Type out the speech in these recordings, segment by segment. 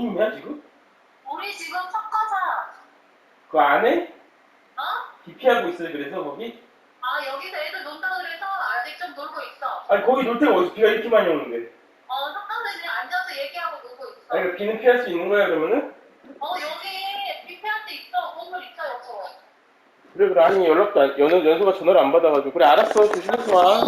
어디 있냐 지금? 우리 지금 석가사. 그 안에? 어? 기피하고 있어요. 그래서 거기? 아, 여기서 애들 논다 그래서 아직 좀 놀고 있어. 아니 거기 놀 데가 어디서 비가 이렇게 많이 오는데? 석가사 그냥 앉아서 얘기하고 놀고 있어. 아니 그 비는 피할 수 있는 거야 그러면은? 여기 뷔페한테 있어. 건물 있어, 여보. 그래 아니 연락도 안, 연수가 전화를 안 받아가지고 그래 알았어 조심해서 와.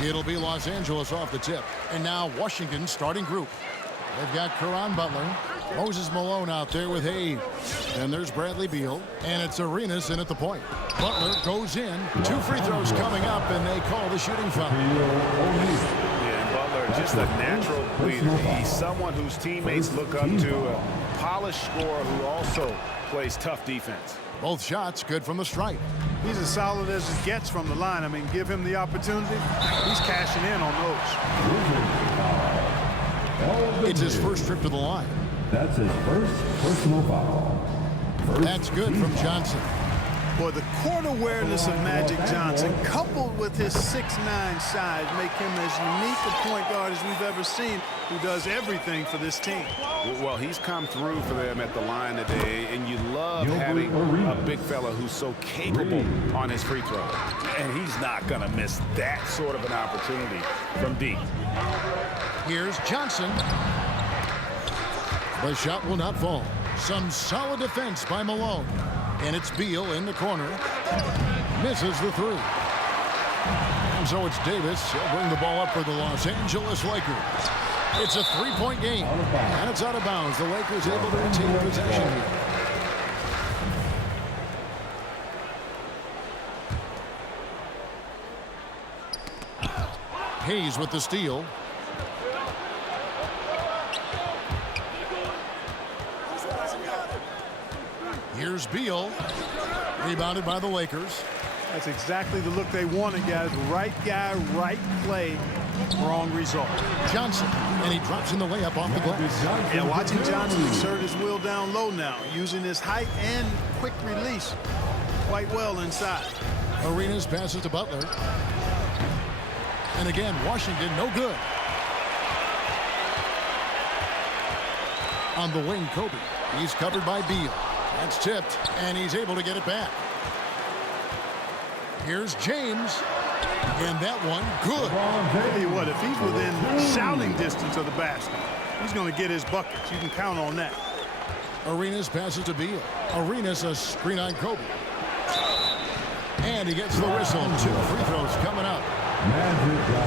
It'll be Los Angeles off the tip. And now Washington's starting group. They've got Caron Butler, Moses Malone out there with Hayes. Then there's Bradley Beal, and it's Arenas in at the point. Butler goes in. 2 free throws coming up, and they call the shooting foul. Yeah, and Butler, just a natural leader. He's someone whose teammates look up to, a polished scorer who also plays tough defense. Both shots good from the stripe. He's as solid as it gets from the line. I mean, give him the opportunity. He's cashing in on those. It's his first trip to the line. That's his first personal foul. That's good from Johnson. Boy, the court awareness of Magic Johnson, coupled with his 6'9" size, make him as unique a point guard as we've ever seen, who does everything for this team. Well, he's come through for them at the line today, and you love having a big fella who's so capable on his free throw. And he's not going to miss that sort of an opportunity from deep. Here's Johnson. The shot will not fall. Some solid defense by Malone. And it's Beal in the corner. Misses the three. And so it's Davis. He'll bring the ball up for the Los Angeles Lakers. It's a 3-point game. And it's out of bounds. The Lakers able to retain possession here. Hayes with the steal. Here's Beal. Rebounded by the Lakers. That's exactly the look they wanted, guys. Right guy, right play, wrong result. Johnson, and he drops in the layup off the glass. Yeah, watching Johnson exert his will down low now, using his height and quick release quite well inside. Arenas passes to Butler. And again, Washington no good. On the wing, Kobe. He's covered by Beal. That's tipped, and he's able to get it back. Here's James. And that one, good. I'll tell you what, if he's within shouting distance of the basket, he's going to get his buckets. You can count on that. Arenas passes to Beal. Arenas a screen on Kobe. And he gets the whistle. 2 free throws coming up.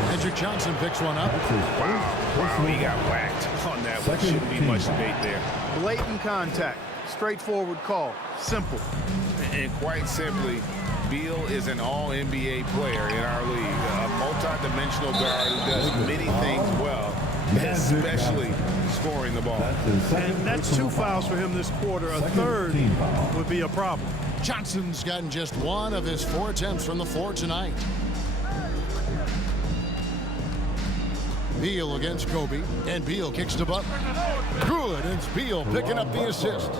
Magic Johnson picks one up. Wow, he got whacked on that one. Shouldn't be much debate there. Blatant contact. Straightforward call. Simple. And quite simply, Beal is an all-NBA player in our league. A multi-dimensional guard who does many things well, especially scoring the ball. And that's 2 fouls for him this quarter. A third would be a problem. Johnson's gotten just 1 of his 4 attempts from the floor tonight. Beal against Kobe, and Beal kicks to Butler. Good, and it's Beal picking up the assist.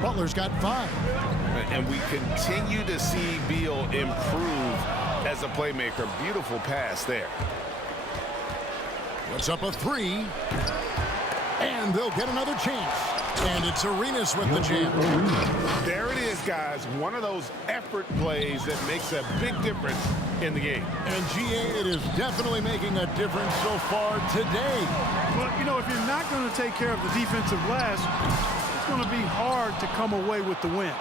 Butler's got 5. And we continue to see Beal improve as a playmaker. Beautiful pass there. Puts up a 3. And they'll get another chance. And it's Arenas with the jam. There it is, guys. One of those effort plays that makes a big difference in the game. And GA, it is definitely making a difference so far today. Well, you know, if you're not going to take care of the defensive glass, it's going to be hard to come away with the win.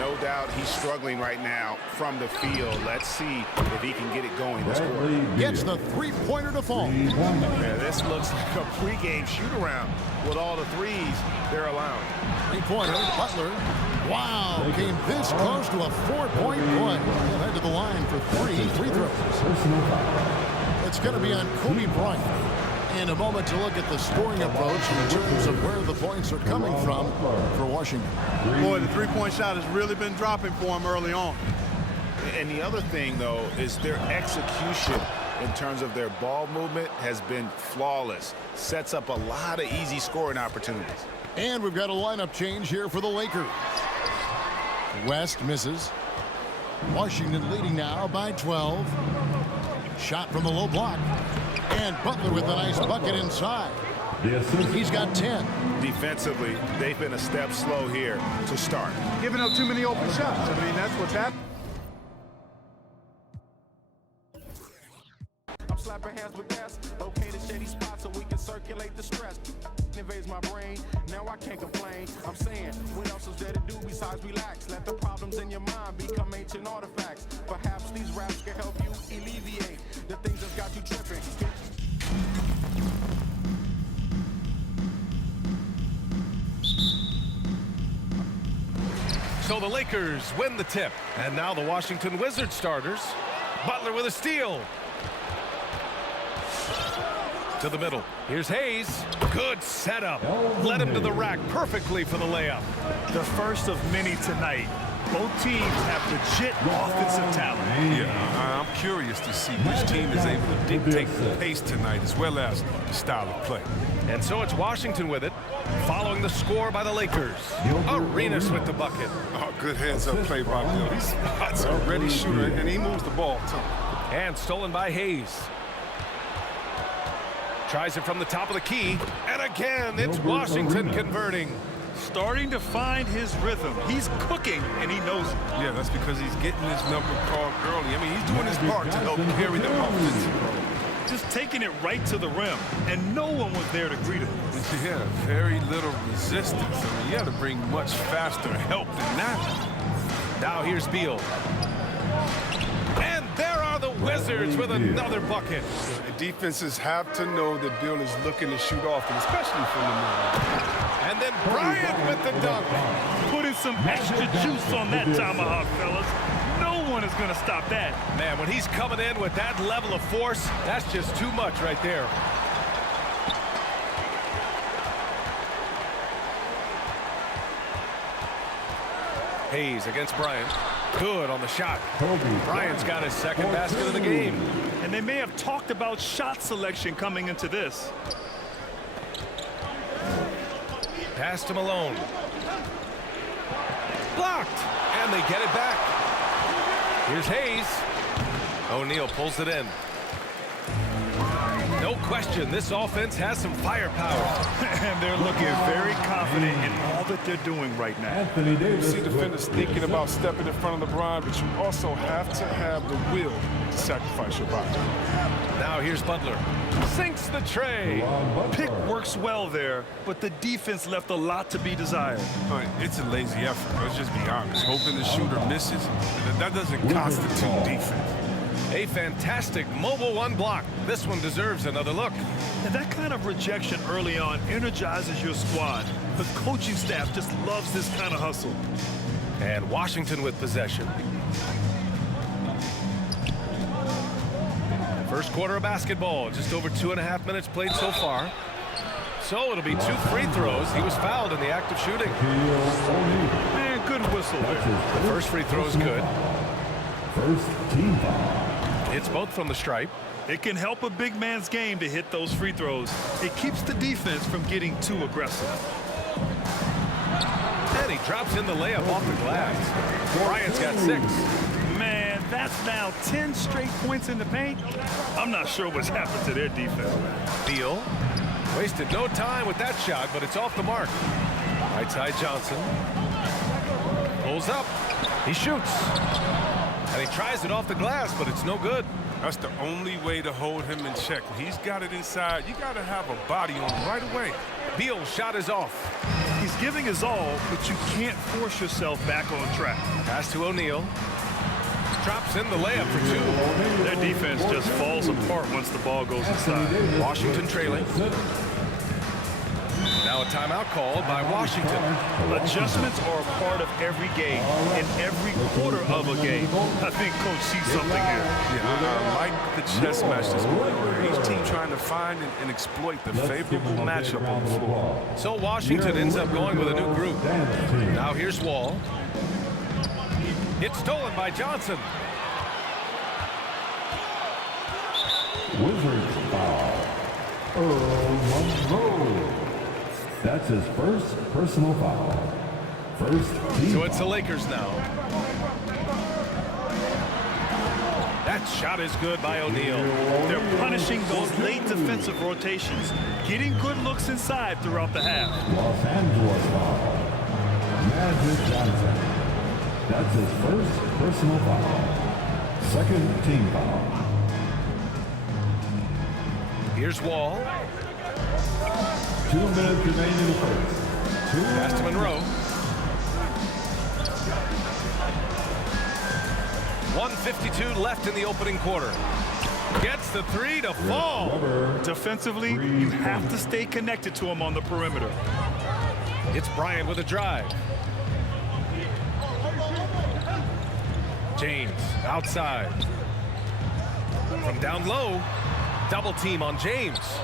No doubt he's struggling right now from the field. Let's see if he can get it going this quarter. Gets the 3-pointer to fall. Yeah, this looks like a pregame shoot-around with all the threes they're allowing. 3-pointer, Butler. Wow, came this close to a 4-point play. He'll head to the line for 3 free throws. It's going to be on Kobe Bryant. In a moment to look at the scoring approach in terms of where the points are coming from for Washington. Boy, the 3-point shot has really been dropping for him early on. And the other thing, though, is their execution in terms of their ball movement has been flawless. Sets up a lot of easy scoring opportunities. And we've got a lineup change here for the Lakers. West misses. Washington leading now by 12. Shot from the low block. And Butler with a nice bucket inside. He's got 10. Defensively, they've been a step slow here to start. Giving up too many open shots. I mean, that's what's happening. I'm slapping hands with gas, located shady spots so we can circulate the stress. Invades my brain, now I can't complain. I'm saying, what else is there to do besides relax? Let the problems in your mind become ancient artifacts. Perhaps these raps can help you alleviate the things that's got you tripping. So the Lakers win the tip. And now the Washington Wizards starters. Butler with a steal. To the middle. Here's Hayes. Good setup. Led him to the rack perfectly for the layup. The first of many tonight. Both teams have legit offensive talent. Yeah, I'm curious to see which team is able to dictate the pace tonight as well as the style of play. And so it's Washington with it, following the score by the Lakers. Arenas with the bucket. Oh, good heads-up play by Bill. He's a ready shooter, and he moves the ball, too. And stolen by Hayes. Tries it from the top of the key. And again, it's Washington converting. Starting to find his rhythm. He's cooking, and he knows it. Yeah, that's because he's getting his number called early. I mean, he's doing his part to help carry them offense. Just taking it right to the rim, and no one was there to greet him. Yeah, very little resistance. I mean, you had to bring much faster help than that. Now here's Beal. And there are the Wizards with another bucket. Defenses have to know that Bill is looking to shoot often, especially from the middle. And then Bryant with the dunk. Putting some extra juice on that tomahawk, fellas. No one is going to stop that. Man, when he's coming in with that level of force, that's just too much right there. Hayes against Bryant. Good on the shot. Bryant's got his second basket of the game. And they may have talked about shot selection coming into this. Pass to Malone. Blocked. And they get it back. Here's Hayes. O'Neal pulls it in. No question, this offense has some firepower. And they're looking very confident in all that they're doing right now. Anthony You Davis. see defenders thinking about stepping in front of LeBron, but you also have to have the will to sacrifice your body. Now here's Butler. Sinks the tray. Pick works well there, but the defense left a lot to be desired. It's a lazy effort. Let's just be honest. Hoping the shooter misses, that doesn't constitute defense. A fantastic mobile one block. This one deserves another look. And that kind of rejection early on energizes your squad. The coaching staff just loves this kind of hustle. And Washington with possession. First quarter of basketball, just over 2.5 minutes played so far. So it'll be 2 free throws. He was fouled in the act of shooting. Man, good whistle there. The first free throw is good. First team foul. It's both from the stripe. It can help a big man's game to hit those free throws. It keeps the defense from getting too aggressive. And he drops in the layup off the glass. Bryant's got 6. Man, that's now 10 straight points in the paint. I'm not sure what's happened to their defense. Beal wasted no time with that shot, but it's off the mark. Right side Johnson. Pulls up. He shoots. And he tries it off the glass, but it's no good. That's the only way to hold him in check. When he's got it inside, you got to have a body on him right away. Beal's shot is off. He's giving his all, but you can't force yourself back on track. Pass to O'Neal. Drops in the layup for 2. Their defense just falls apart once the ball goes inside. Washington trailing. Now a timeout called by Washington. Adjustments are a part of every game, in every quarter of a game. I think Coach sees something here. Yeah, I like the chess match that's going on here. Each team trying to find and exploit the favorable matchup on the floor. So Washington ends up going with a new group. Now here's Wall. It's stolen by Johnson. Wizards foul. Earl Monroe. That's his first personal foul. First team So it's the foul. Lakers now. That shot is good by O'Neal. They're punishing those late defensive rotations, getting good looks inside throughout the half. Los Angeles foul. Magic Johnson. That's his first personal foul. Second team foul. Here's Wall. 2 minutes remaining in the first. Pass to Monroe. 1:52 left in the opening quarter. Gets the 3 to fall. Defensively, you have to stay connected to him on the perimeter. It's Bryant with a drive. James outside. From down low, double team on James.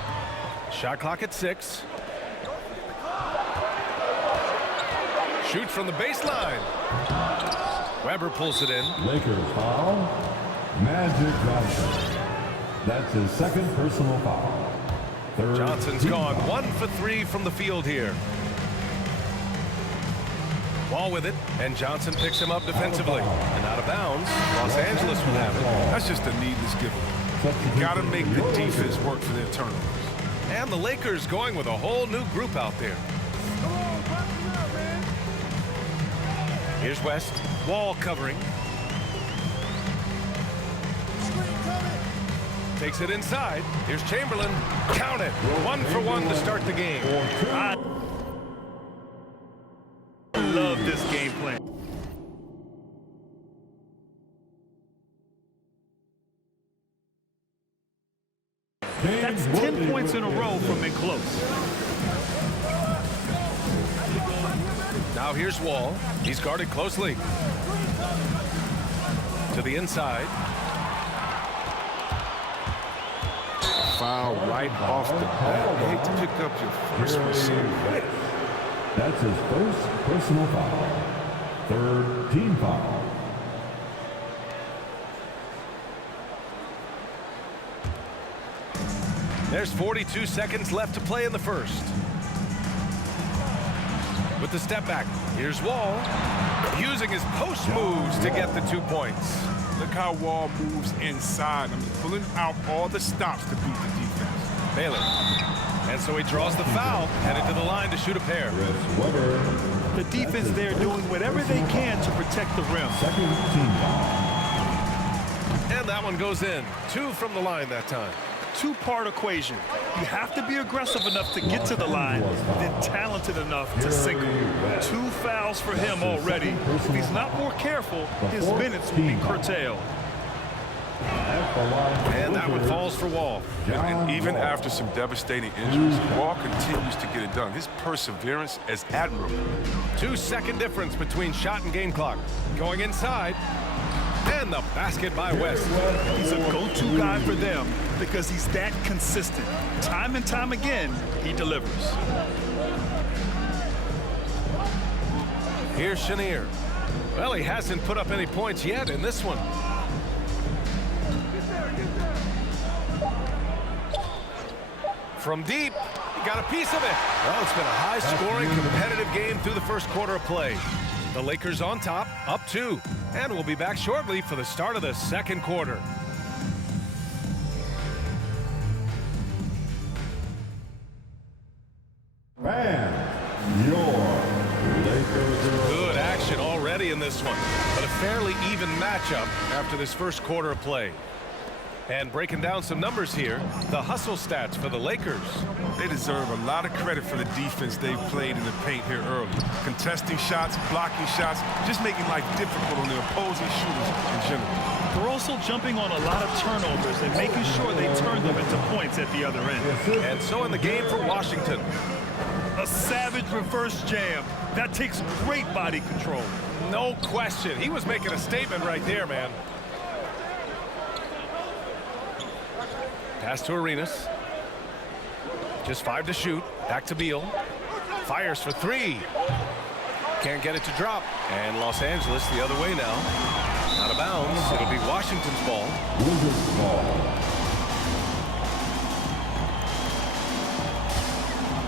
Shot clock at 6. Shoot from the baseline. Weber pulls it in. Lakers foul. Magic Johnson. That's his second personal foul. Third Johnson's team gone foul. 1 for 3 from the field here. Ball with it, and Johnson picks him up defensively. And out of bounds, Los Angeles will have it. That's just a needless giveaway. You got to make the defense work for their turnovers. And the Lakers going with a whole new group out there. Here's West. Wall covering. Takes it inside. Here's Chamberlain. Count it. 1 for 1 to start the game. I love this game plan. That's 10 points in a row from in close. Now here's Wall. He's guarded closely. To the inside. Foul right off the bat. You hate to pick up your first receiver. That's his first personal foul. Third team foul. There's 42 seconds left to play in the first. With the step back, here's Wall. Using his post moves to get the 2 points. Look how Wall moves inside. I mean, pulling out all the stops to beat the defense. Baylor. And so he draws the foul, headed to the line to shoot a pair. Chris Webber. The defense there doing whatever they can to protect the rim. Second team foul. And that one goes in. 2 from the line that time. Two-part equation. You have to be aggressive enough to get to the line, then talented enough to sink them. 2 fouls for him already. If he's not more careful, his minutes will be curtailed. And that one falls for Wall. And even after some devastating injuries, Wall continues to get it done. His perseverance is admirable. 2-second difference between shot and game clock. Going inside. And the basket by West. He's a go-to guy for them because he's that consistent. Time and time again, he delivers. Here's Chenier. Well, he hasn't put up any points yet in this one. From deep, he got a piece of it. Well, it's been a high-scoring, competitive game through the first quarter of play. The Lakers on top, up 2. And we'll be back shortly for the start of the second quarter. Fans, your Lakers. Good action already in this one, but a fairly even matchup after this first quarter of play. And breaking down some numbers here, the hustle stats for the Lakers. They deserve a lot of credit for the defense they've played in the paint here early. Contesting shots, blocking shots, just making life difficult on the opposing shooters in general. They're also jumping on a lot of turnovers and making sure they turn them into points at the other end. And so in the game for Washington. A savage reverse jam. That takes great body control. No question. He was making a statement right there, man. Pass to Arenas. Just 5 to shoot. Back to Beal. Fires for 3. Can't get it to drop. And Los Angeles the other way now. Out of bounds. It'll be Washington's ball. Wizards ball.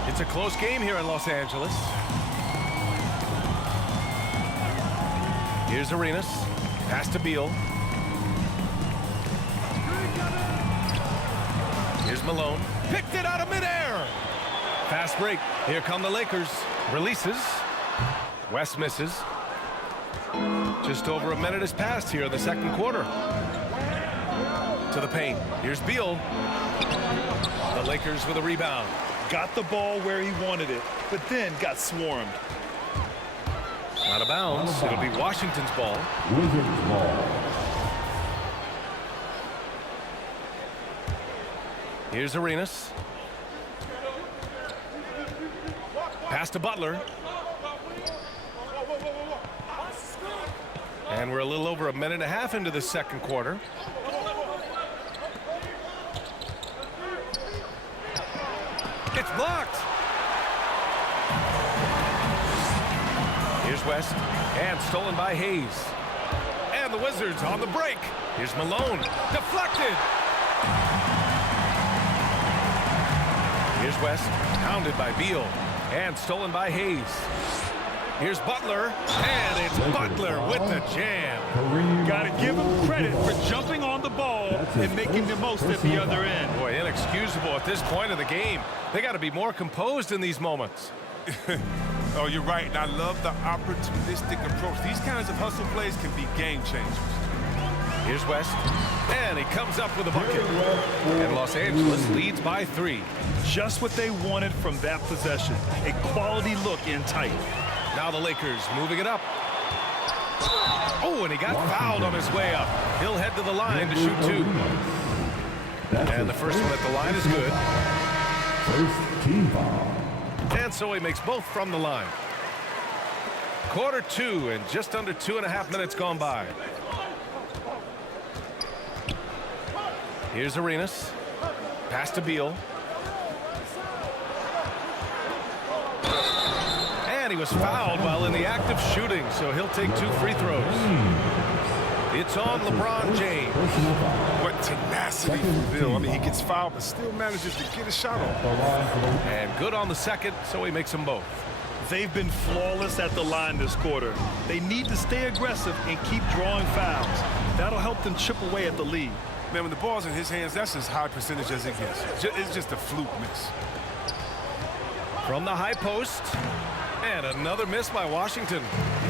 It's a close game here in Los Angeles. Here's Arenas. Pass to Beal. Here's Malone. Picked it out of midair. Fast break. Here come the Lakers. Releases. West misses. Just over a minute has passed here in the second quarter. To the paint. Here's Beal. The Lakers with a rebound. Got the ball where he wanted it, but then got swarmed. Out of bounds. It'll be Washington's ball. Wizards ball. Here's Arenas. Pass to Butler. And we're a little over a minute and a half into the second quarter. It's blocked. Here's West. And stolen by Hayes. And the Wizards on the break. Here's Malone. Deflected. Here's West. Pounded by Beal. And stolen by Hayes. Here's Butler. And it's Butler with the jam. Got to give him credit for jumping on the ball and making the most at the other end. Boy, inexcusable at this point of the game. They got to be more composed in these moments. Oh, you're right, and I love the opportunistic approach. These kinds of hustle plays can be game changers. Here's West, and he comes up with a bucket. And Los Angeles leads by 3. Just what they wanted from that possession. A quality look in tight. Now the Lakers moving it up. Oh, and he got fouled on his way up. He'll head to the line to shoot 2. And the first one at the line is good. First team foul. And so he makes both from the line. Quarter 2 and just under 2.5 minutes gone by. Here's Arenas. Pass to Beal. And he was fouled while in the act of shooting, so he'll take 2 free throws. It's on LeBron James. What tenacity from Bill. I mean, he gets fouled, but still manages to get a shot off. And good on the second, so he makes them both. They've been flawless at the line this quarter. They need to stay aggressive and keep drawing fouls. That'll help them chip away at the lead. Man, when the ball's in his hands, that's as high percentage as it gets. It's just a fluke miss. From the high post. And another miss by Washington.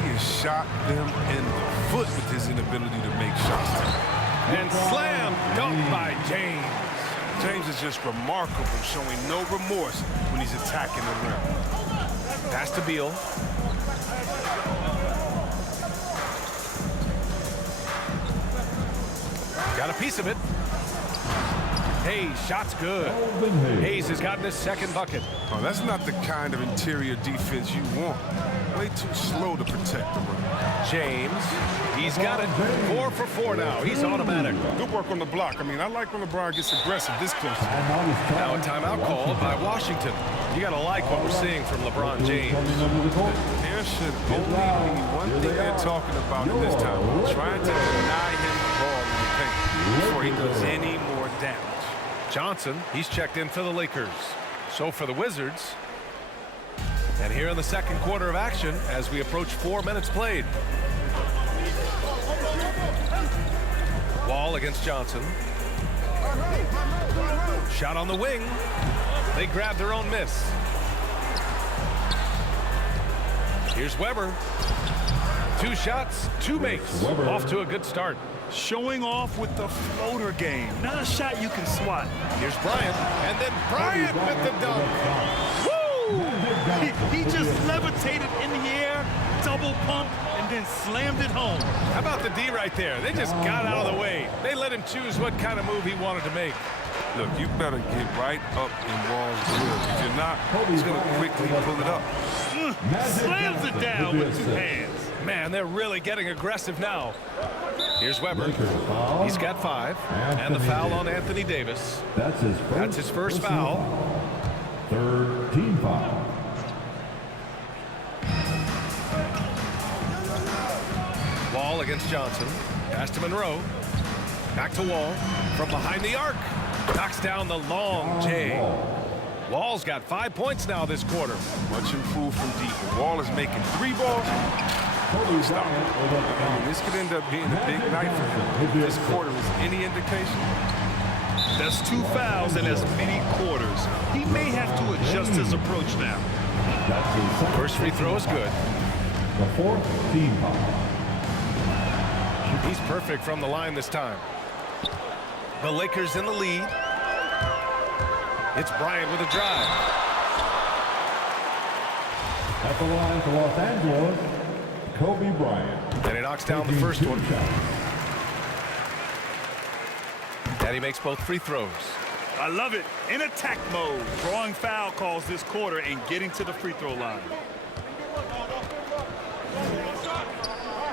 He has shot them in the foot with his inability to make shots. And slam dunk by James. James is just remarkable, showing no remorse when he's attacking the rim. Pass to Beal. Got a piece of it. Hayes, shot's good. Hayes has gotten his second bucket. Oh, that's not the kind of interior defense you want. Way too slow to protect the rim. James, he's got it 4 for 4 now. He's automatic. Good work on the block. I mean, I like when LeBron gets aggressive this close. Now a timeout called by Washington. You got to like what we're seeing from LeBron James. There should only be one thing they're talking about in this time. Trying to deny him the ball in the paint before he does any more damage. Johnson, he's checked in for the Lakers. So for the Wizards. And here in the second quarter of action as we approach 4 minutes played. Wall against Johnson. Shot on the wing. They grab their own miss. Here's Weber. 2 shots, 2 makes. Off to a good start. Showing off with the floater game. Not a shot you can swat. Here's Bryant. And then Bryant with the dunk. Woo! He just levitated in the air, double pump, and then slammed it home. How about the D right there? They just got out of the way. They let him choose what kind of move he wanted to make. Look, you better get right up in Wall's grill. If you're not, he's going to quickly pull it up. Slams it down with 2 hands. Man, they're really getting aggressive now. Here's Weber. He's got 5. And the foul on Anthony Davis. That's his first foul. Third team foul. Wall against Johnson. Pass to Monroe. Back to Wall. From behind the arc. Knocks down the long J. Wall's got 5 points now this quarter. Much improved from deep. Wall is making 3 balls. Stop. This could end up being a big night for him. If this quarter is any indication. That's 2 fouls in as many quarters. He may have to adjust his approach now. First free throw is good. The fourth team foul. He's perfect from the line this time. The Lakers in the lead. It's Bryant with a drive. At the line for Los Angeles, Kobe Bryant. And he knocks down the first one. And he makes both free throws. I love it. In attack mode. Drawing foul calls this quarter and getting to the free throw line.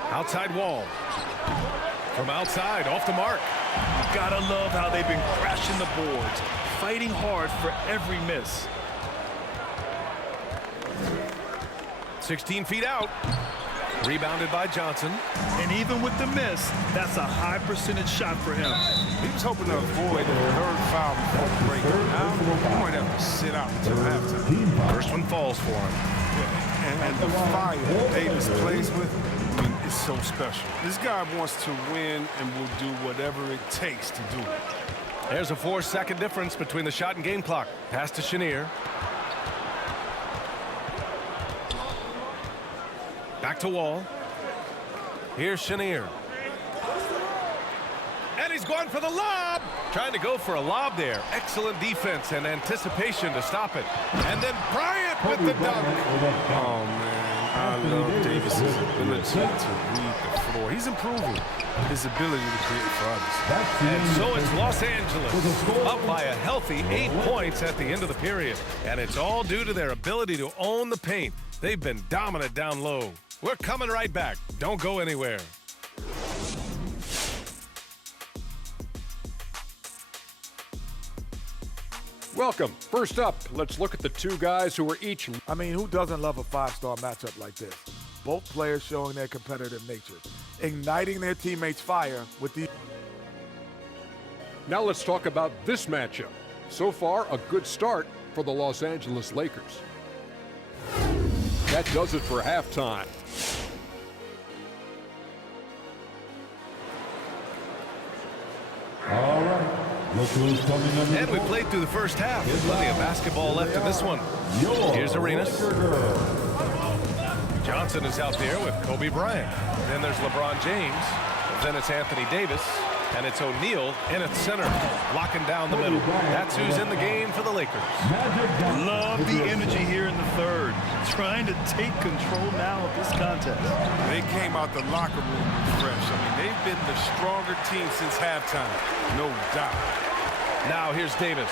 Outside Wall. From outside, off the mark. You gotta love how they've been crashing the boards, fighting hard for every miss. 16 feet out. Rebounded by Johnson. And even with the miss, that's a high percentage shot for him. He was hoping to avoid the 3rd foul before the break. Now he might have to sit out until halftime. First one falls for him. And the fire Davis plays with, I mean, is so special. This guy wants to win and will do whatever it takes to do it. There's a 4-second difference between the shot and game clock. Pass to Chenier. Back to Wall. Here's Chenier. And he's going for the lob. Trying to go for a lob there. Excellent defense and anticipation to stop it. And then Bryant with the dunk. Oh, man. I love Davis's ability to read the floor. He's improving his ability to create for others. And so it's Los Angeles up by a healthy 8 points at the end of the period. And it's all due to their ability to own the paint. They've been dominant down low. We're coming right back. Don't go anywhere. Welcome. First up, let's look at the 2 guys who were each. I mean, who doesn't love a 5-star matchup like this? Both players showing their competitive nature, igniting their teammates' fire with the. Now let's talk about this matchup. So far, a good start for the Los Angeles Lakers. That does it for halftime. All And we played through the first half. Plenty of basketball left in this one. Here's Arenas. Johnson is out there with Kobe Bryant. Then there's LeBron James. Then it's Anthony Davis. And it's O'Neal in at center, locking down the middle. That's who's in the game for the Lakers. Love the energy here in the third. Trying to take control now of this contest. They came out the locker room fresh. I mean, they've been the stronger team since halftime, no doubt. Now here's Davis.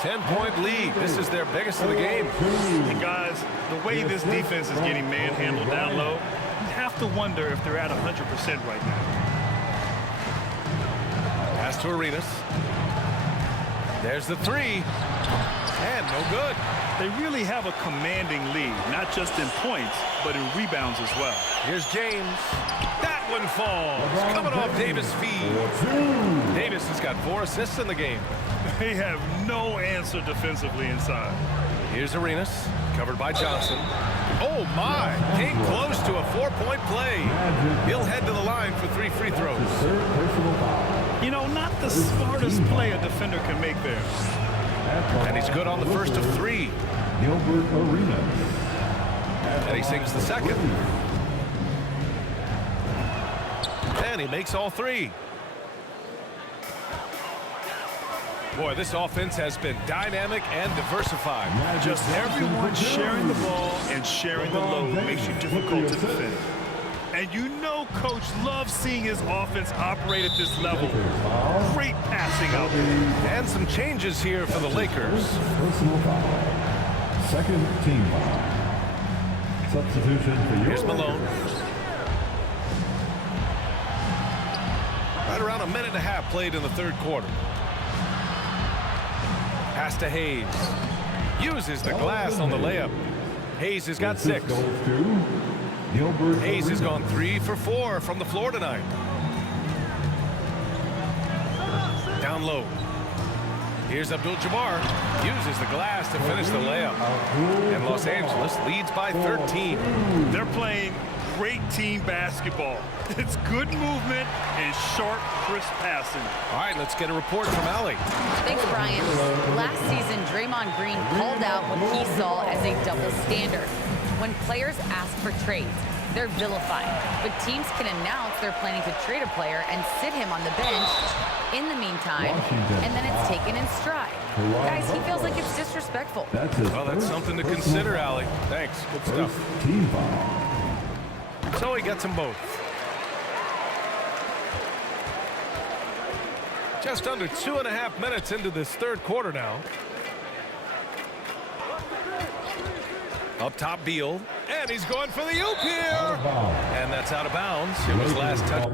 10-point lead. This is their biggest of the game. And guys, the way this defense is getting manhandled down low, you have to wonder if they're at 100% right now. Pass to Arenas. There's the three. And no good. They really have a commanding lead, not just in points, but in rebounds as well. Here's James. That one falls. Coming off Davis' feed. Davis has got 4 assists in the game. They have no answer defensively inside. Here's Arenas, covered by Johnson. Oh, my. Came close to a 4-point play. He'll head to the line for 3 free throws. You know, not the smartest play a defender can make there. And he's good on the first of 3. Gilbert Arenas. And he sinks the second. And he makes all 3. Boy, this offense has been dynamic and diversified. Just everyone sharing the ball and sharing the load makes you difficult to defend. And you know Coach loves seeing his offense operate at this level. Great passing out there. And some changes here for the Lakers. Personal foul. Second team foul. Substitution for your Here's Malone. Lakers. Right around a minute and a half played in the third quarter. Pass to Hayes. Uses the glass on the layup. Hayes has got 6. Hayes has gone 3 for 4 from the floor tonight. Down low. Here's Abdul-Jabbar. Uses the glass to finish the layup. And Los Angeles leads by 13. They're playing great team basketball. It's good movement and sharp, crisp passing. All right, let's get a report from Allie. Thanks, Brian. Last season, Draymond Green called out what he saw as a double standard. When players ask for trades, they're vilified. But teams can announce they're planning to trade a player and sit him on the bench in the meantime, and then it's taken in stride. Guys, he feels like it's disrespectful. Well, that's something to consider, Allie. Thanks. Good stuff. Team foul. So he gets them both. Just under 2.5 minutes into this third quarter now. Up top, Beal. And he's going for the oop here. And that's out of bounds. It was last touch.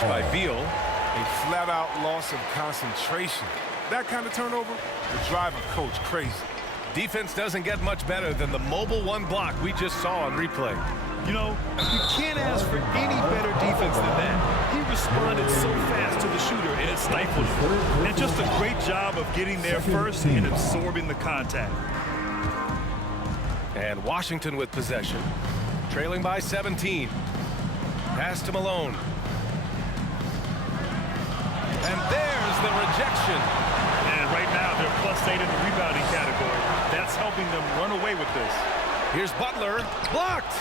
By Beal. A flat-out loss of concentration. That kind of turnover will drive a coach crazy. Defense doesn't get much better than the mobile 1 block we just saw on replay. You know, you can't ask for any better defense than that. He responded so fast to the shooter, and it stifled him. And just a great job of getting there first and absorbing the contact. And Washington with possession, trailing by 17. Pass to Malone. And there's the rejection. And right now, they're +8 in the rebounding category. That's helping them run away with this. Here's Butler. Blocked.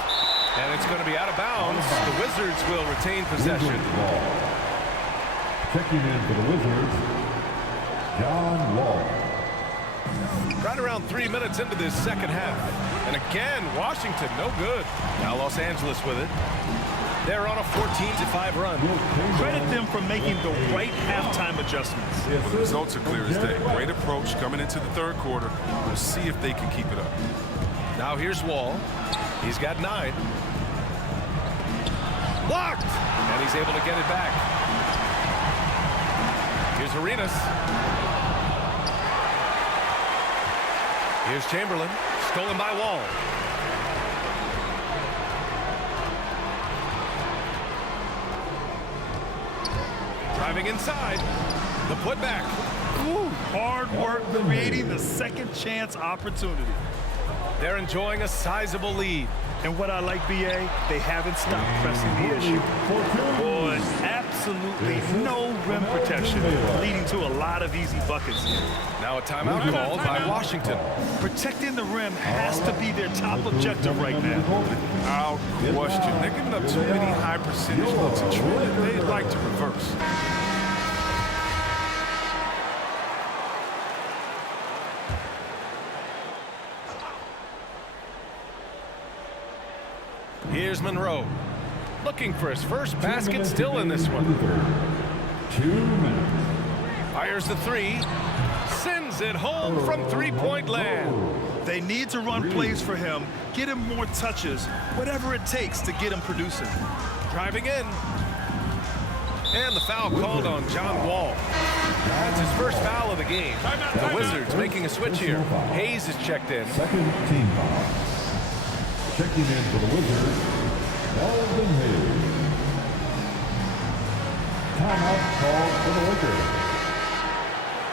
And it's going to be out of bounds. The Wizards will retain possession. Checking in for the Wizards, John Wall. Right around 3 minutes into this second half. And again, Washington, no good. Now Los Angeles with it. They're on a 14-5 run. Credit them for making the right halftime adjustments. Well, the results are clear as day. Great approach coming into the third quarter. We'll see if they can keep it up. Now here's Wall. He's got 9. Blocked! And he's able to get it back. Here's Arenas. Here's Chamberlain. Stolen by Wall. Driving inside. The putback. Ooh, hard work creating the second chance opportunity. They're enjoying a sizable lead. And what I like, BA, they haven't stopped pressing the issue. Boy, absolutely no rim protection, leading to a lot of easy buckets here. Now a timeout called by Washington. Protecting the rim has to be their top objective right now. Without question. They're giving up too many high percentage looks and trend they'd like to reverse. Here's Monroe. Looking for his first basket, still in this one. 2 minutes. Fires the 3. Sends it home from three-point land. They need to run plays for him, get him more touches, whatever it takes to get him producing. Driving in. And the foul called on John Wall. That's his first foul of the game. The Wizards making a switch here. Hayes is checked in. Second team foul. Checking in for the Wizards, Elvin Hayes. Timeout called for the Lakers.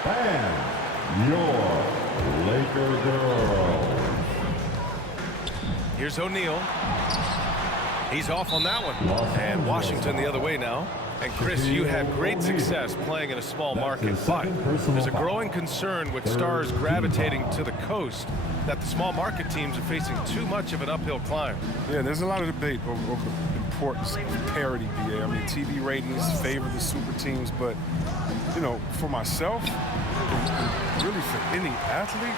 And your Laker girls. Here's O'Neal. He's off on that one. And Washington the other way now. And Chris, you had great success playing in a small market, but there's a growing concern with stars gravitating to the coast that the small market teams are facing too much of an uphill climb. Yeah, there's a lot of debate over the importance of parity, BA. I mean, TV ratings favor the super teams, but, you know, for myself, and really for any athlete,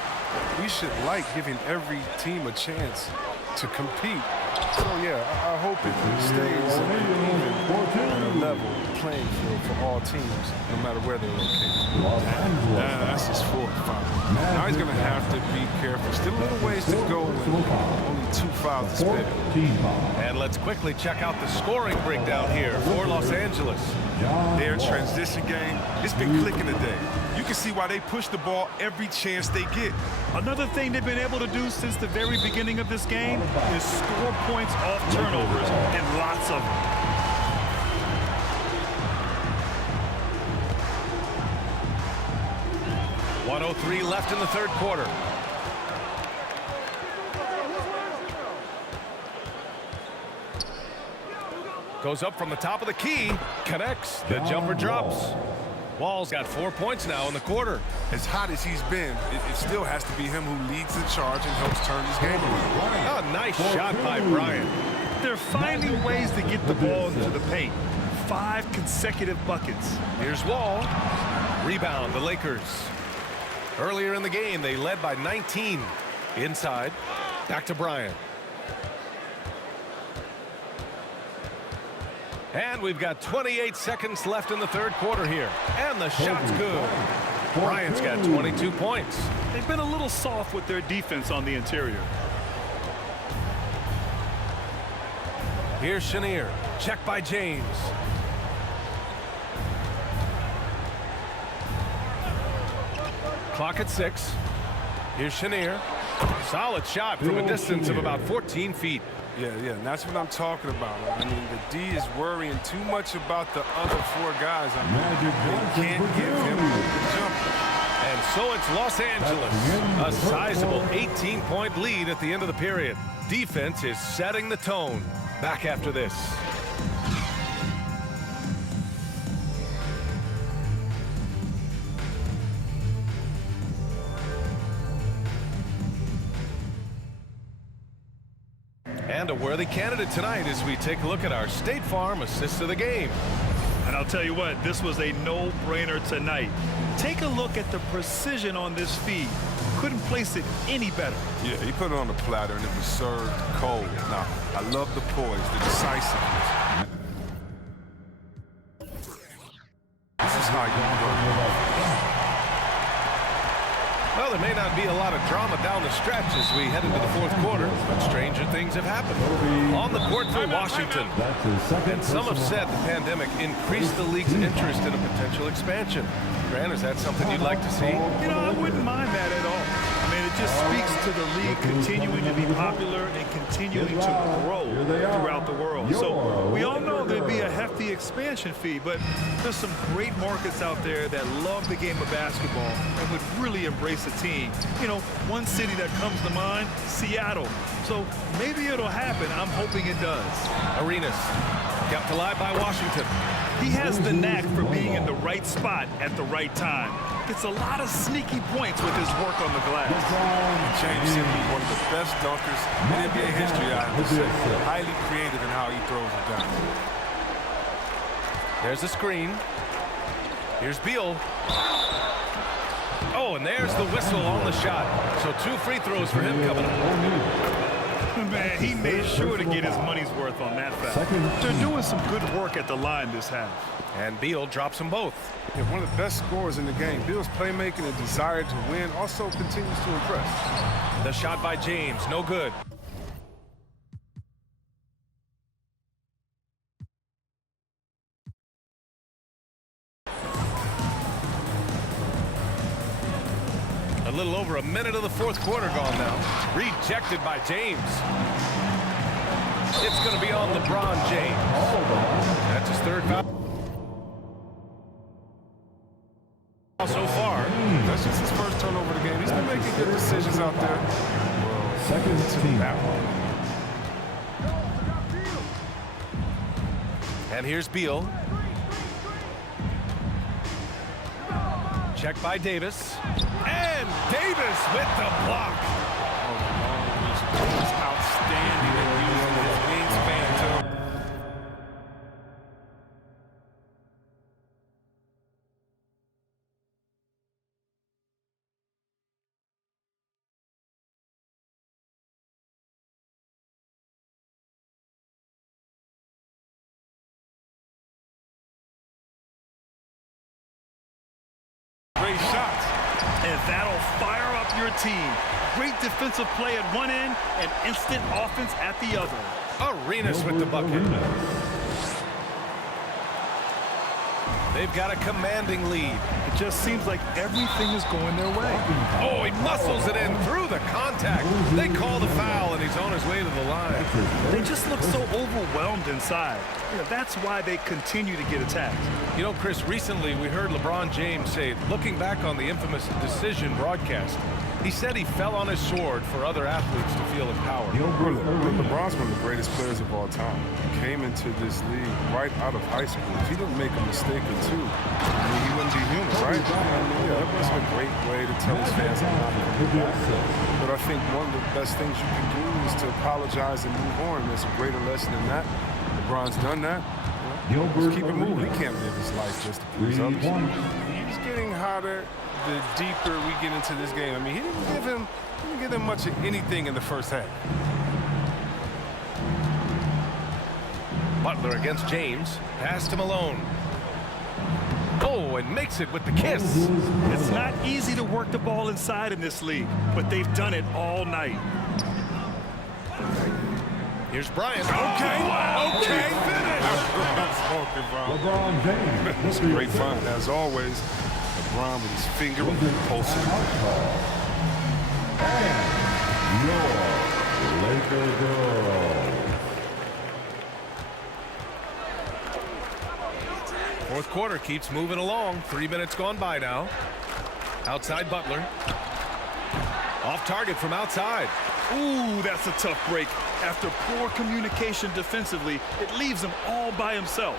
we should like giving every team a chance to compete. So, yeah, I hope it stays on a level playing field for all teams, no matter where they're located. That's his fourth foul. Now he's going to have to be careful. Still a little ways to go with only 2 fouls to spare. And let's quickly check out the scoring breakdown here for Los Angeles. Their transition game, it's been clicking today. You can see why they push the ball every chance they get. Another thing they've been able to do since the very beginning of this game is score points off turnovers, and lots of them. .103 left in the third quarter. Goes up from the top of the key, connects, the jumper drops. Wall's got 4 points now in the quarter. As hot as he's been, it still has to be him who leads the charge and helps turn this game around. A nice shot by Bryant. They're finding ways to get the ball into the paint. 5 consecutive buckets. Here's Wall. Rebound, the Lakers. Earlier in the game, they led by 19. Inside, back to Bryant. And we've got 28 seconds left in the third quarter here. And the shot's good. Bryant's got 22 points. They've been a little soft with their defense on the interior. Here's Chenier. Checked by James. Clock at 6. Here's Chenier. Solid shot from a distance of about 14 feet. Yeah, and that's what I'm talking about. I mean, the D is worrying too much about the other 4 guys. I mean, they can't give him the jumper. And so it's Los Angeles. A sizable 18-point lead at the end of the period. Defense is setting the tone. Back after this. And a worthy candidate tonight as we take a look at our State Farm assist of the game. And I'll tell you what, this was a no-brainer tonight. Take a look at the precision on this feed. Couldn't place it any better. Yeah, he put it on the platter and it was served cold. Now, I love the poise, the decisiveness. This is how you run. Well, there may not be a lot of drama down the stretch as we head into the fourth quarter, but stranger things have happened. On the court for Washington. And some have said the pandemic increased the league's interest in a potential expansion. Grant, is that something you'd like to see? You know, I wouldn't mind that at all. I mean, it just speaks to the league continuing to be popular and continuing to grow throughout the world. So we all know there'd be a hefty expansion fee, but there's some great markets out there that love the game of basketball and would really embrace a team. You know, one city that comes to mind, Seattle. So maybe it'll happen. I'm hoping it does. Arenas kept alive by Washington. He has the knack for being in the right spot at the right time. Gets a lot of sneaky points with his work on the glass. James Simpson, one of the best dunkers in NBA history, I would say. Highly creative in how he throws it down. There's a screen. Here's Beal. Oh, and there's the whistle on the shot. So 2 free throws for him coming up. Man, he made sure to get his money's worth on that foul. They're doing some good work at the line this half. And Beal drops them both. Yeah, one of the best scorers in the game. Beal's playmaking and desire to win also continues to impress. The shot by James, no good. A little over a minute of the fourth quarter gone now. Rejected by James. It's going to be on LeBron James. That's his third foul so far. That's just his first turnover of the game. He's been making good decisions out there. Second team. And here's Beal. Check by Davis. And Davis with the block. He's outstanding at using his wingspan to... Great shots. And that'll fire up your team. Great defensive play at one end and instant offense at the other. Arenas with the bucket. They've got a commanding lead. It just seems like everything is going their way. Oh, he muscles it in through the contact. They call the foul, and he's on his way to the line. They just look so overwhelmed inside. You know, that's why they continue to get attacked. You know, Chris, recently we heard LeBron James say, looking back on the infamous decision broadcast, he said he fell on his sword for other athletes to feel empowered. LeBron's one of the greatest players of all time. He came into this league right out of high school. If he didn't make a mistake or two, I mean, he wouldn't be human, right? I mean, yeah, that was a great way to tell his fans I'm not going to do that. But I think one of the best things you can do is to apologize and move on. There's a greater lesson than that. LeBron's done that. Just keep it moving. He can't live his life just to please others. He's getting hotter the deeper we get into this game. I mean, he didn't give him much of anything in the first half. Butler against James. Pass to Malone. Oh, and makes it with the kiss. It's not easy to work the ball inside in this league, but they've done it all night. Here's Bryant. Okay, finish. LeBron James. That's a great find. As always, LeBron with his finger on the pulse. And your Laker girls. Fourth quarter keeps moving along. 3 minutes gone by now. Outside Butler. Off target from outside. Ooh, that's a tough break. After poor communication defensively, it leaves him all by himself.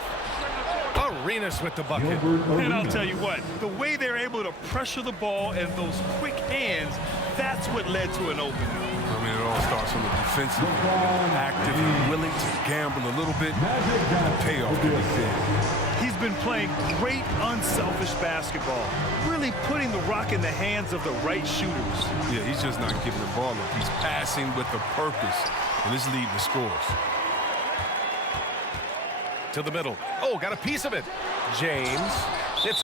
Arenas with the bucket. And I'll tell you what, the way they're able to pressure the ball and those quick hands, that's what led to an opening. I mean, it all starts on the defensive, active and willing to gamble a little bit. The payoff can be big. He's been playing great unselfish basketball, really putting the rock in the hands of the right shooters. Yeah, he's just not giving the ball up. He's passing with a purpose, and it's leading to scores. To the middle. Oh, got a piece of it. James. It's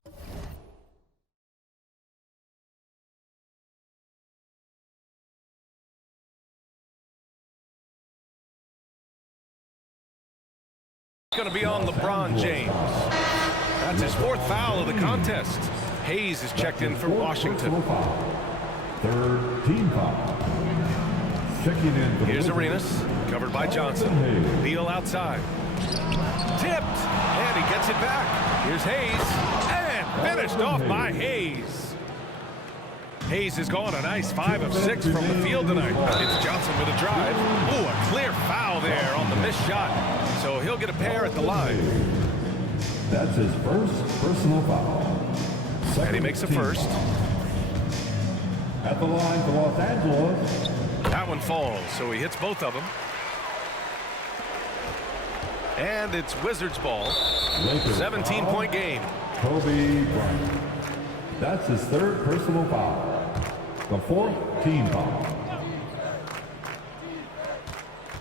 going to be on LeBron James. That's his 4th foul of the contest. Hayes is checked in for Washington. Third team foul. Checking in for Here's Arenas, covered by Johnson. Beal outside. Tipped, and he gets it back. Here's Hayes, and finished off by Hayes. Hayes has gone a nice 5 of 6 from the field tonight. It's Johnson with a drive. Ooh, a clear foul there on the missed shot. So he'll get a pair at the line. That's his first personal foul. And he makes a first. At the line for Los Angeles. That one falls, so he hits both of them. And it's Wizards ball. 17-point game. Kobe Bryant. That's his 3rd personal foul. The 4th team foul.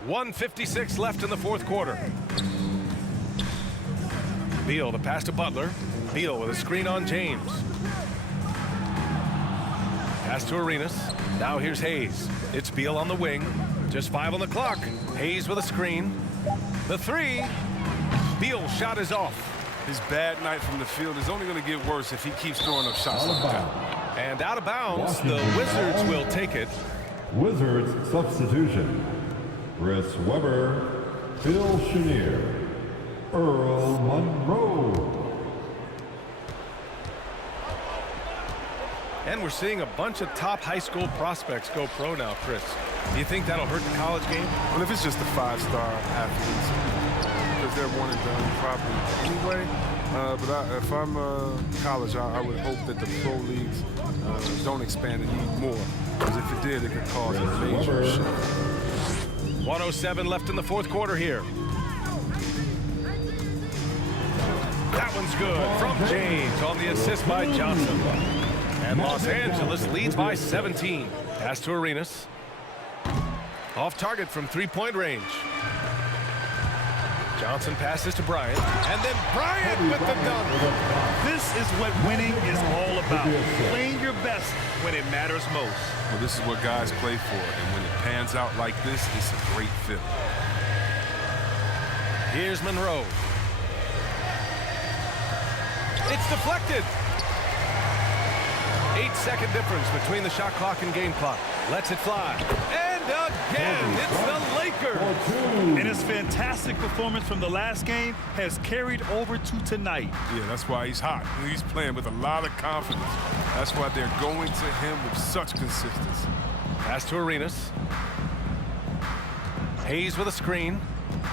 1:56 left in the 4th quarter. Beal, the pass to Butler. Beal with a screen on James. Pass to Arenas. Now here's Hayes. It's Beal on the wing. Just 5 on the clock. Hayes with a screen. The 3. Beal shot is off. His bad night from the field is only going to get worse if he keeps throwing up shots like that. And out of bounds, the Wizards will take it. Wizards substitution. Chris Webber, Phil Chenier, Earl Monroe. And we're seeing a bunch of top high school prospects go pro now, Chris. Do you think that'll hurt the college game? Well, if it's just the 5-star athletes, because they're one and done probably anyway. But if I'm college, I would hope that the pro leagues don't expand and need more. Because if it did, it could cause a major shift. 1:07 left in the 4th quarter here. That one's good from James on the assist by Johnson. And Los Angeles leads by 17. Pass to Arenas. Off target from 3-point range. Johnson passes to Bryant, and then Bryant with the dunk. This is what winning is all about. Playing your best when it matters most. Well, this is what guys play for, and when it pans out like this, it's a great feeling. Here's Monroe. It's deflected. 8-second difference between the shot clock and game clock. Lets it fly. And again, it's the Lakers. And his fantastic performance from the last game has carried over to tonight. Yeah, that's why he's hot. He's playing with a lot of confidence. That's why they're going to him with such consistency. Pass to Arenas. Hayes with a screen.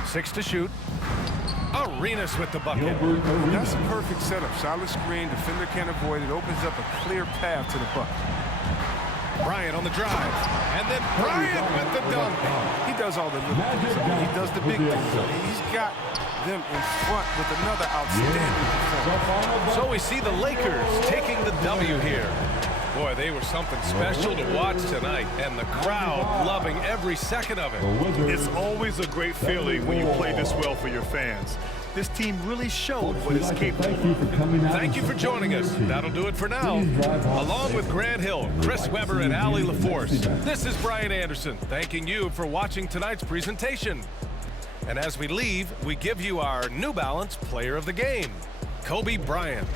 6 to shoot. Arenas with the bucket. That's a perfect setup. Solid screen, defender can't avoid it. Opens up a clear path to the bucket. Bryant on the drive. And then Bryant with the dunk. He does all the little things. He does the big things. He's got them in front with another outstanding performance. So we see the Lakers taking the W here. Boy, they were something special to watch tonight, and the crowd loving every second of it. It's always a great feeling when you play this well for your fans. This team really showed what it's capable of. Thank you for joining us. That'll do it for now. Along with Grant Hill, Chris Webber, and Allie LaForce, this is Brian Anderson thanking you for watching tonight's presentation. And as we leave, we give you our New Balance Player of the Game, Kobe Bryant.